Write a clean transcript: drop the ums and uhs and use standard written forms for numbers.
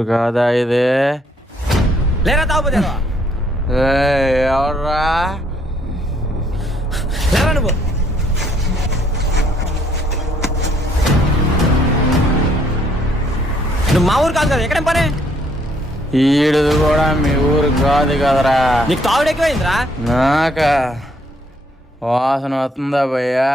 ఊరు కాదా ఇదే? లేరా తాగుపోతే ఎవర్రా? లేరా నువ్వు? నువ్వు మా ఊరు కాదు కదా, ఎక్కడేం పని? ఈడుది కూడా మీ ఊరు కాదు కదరా. నీకు తాగుడు ఎక్కువైందిరా. నాక వాసన వస్తుందా భయ్యా?